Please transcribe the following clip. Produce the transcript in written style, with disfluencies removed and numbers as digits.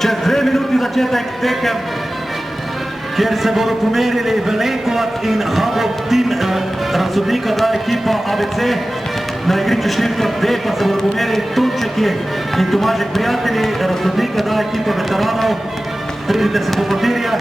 Čez 2 minuti začetek tekem, kjer se bodo pomerili Velenkovac in Habov tim razsodnika, da ekipa ABC. Na igrišču številka 2 pa se bodo pomerili Tunčeki in Tomažek prijatelji, razsodnika, da ekipa veteranov. Pridite se po papirje.